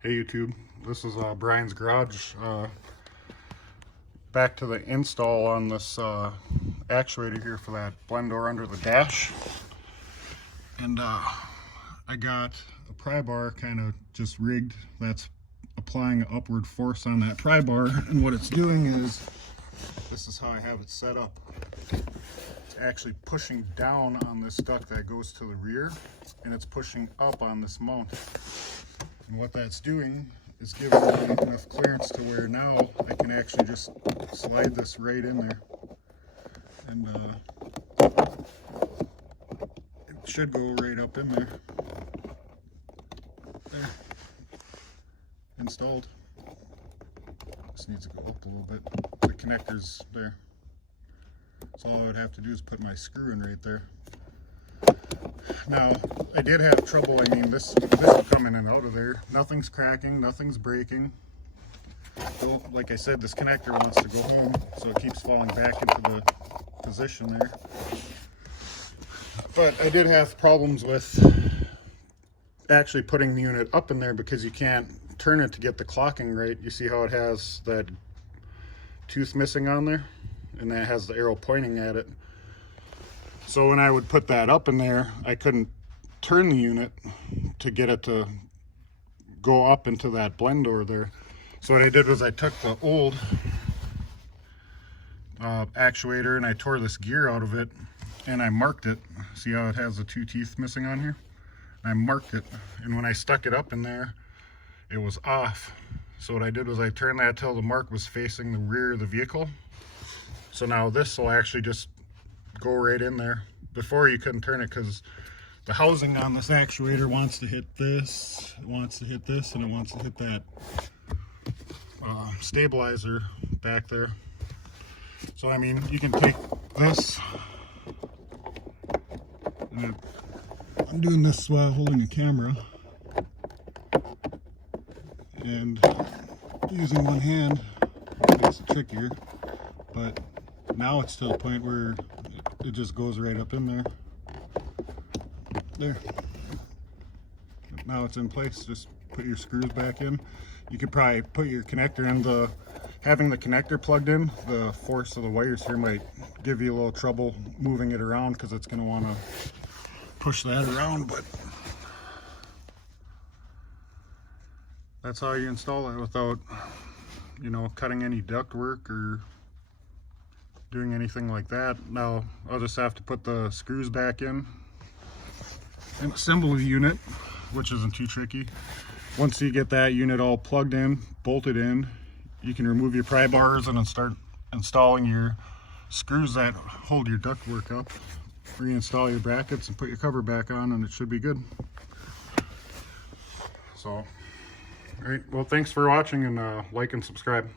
Hey YouTube, this is Brian's garage. Back to the install on this actuator here for that blend door under the dash. And I got a pry bar kind of just rigged that's applying an upward force on that pry bar, and what it's doing is, this is how I have it set up. It's actually pushing down on this duct that goes to the rear, and it's pushing up on this mount. And what that's doing is giving me enough clearance to where now I can actually just slide this right in there. And it should go right up in there. There. Installed. This needs to go up a little bit. The connector's there. So all I would have to do is put my screw in right there. Now, I did have trouble. I mean, this will come in and out of there. Nothing's cracking, nothing's breaking. So, like I said, this connector wants to go home, so it keeps falling back into the position there. But I did have problems with actually putting the unit up in there because you can't turn it to get the clocking right. You see how it has that tooth missing on there? And that has the arrow pointing at it. So when I would put that up in there, I couldn't turn the unit to get it to go up into that blend door there. So what I did was I took the old actuator and I tore this gear out of it and I marked it. See how it has the two teeth missing on here? I marked it, and when I stuck it up in there, it was off. So what I did was I turned that till the mark was facing the rear of the vehicle. So now this will actually just go right in there. Before you couldn't turn it because the housing on this actuator wants to hit this, it wants to hit this, and it wants to hit that stabilizer back there. So I mean, you can take this, and I'm doing this while holding a camera and using one hand makes it trickier, but now it's to the point where it just goes right up in there. There. Now it's in place. Just put your screws back in. You could probably put your connector in. Having the connector plugged in, the force of the wires here might give you a little trouble moving it around because it's going to want to push that around, but that's how you install it without, you know, cutting any duct work or doing anything like that. Now I'll just have to put the screws back in and assemble the unit, which isn't too tricky. Once you get that unit all plugged in, bolted in, you can remove your pry bars and then start installing your screws that hold your duct work up. Reinstall your brackets and put your cover back on, and it should be good. So, all right, well, thanks for watching, and like and subscribe.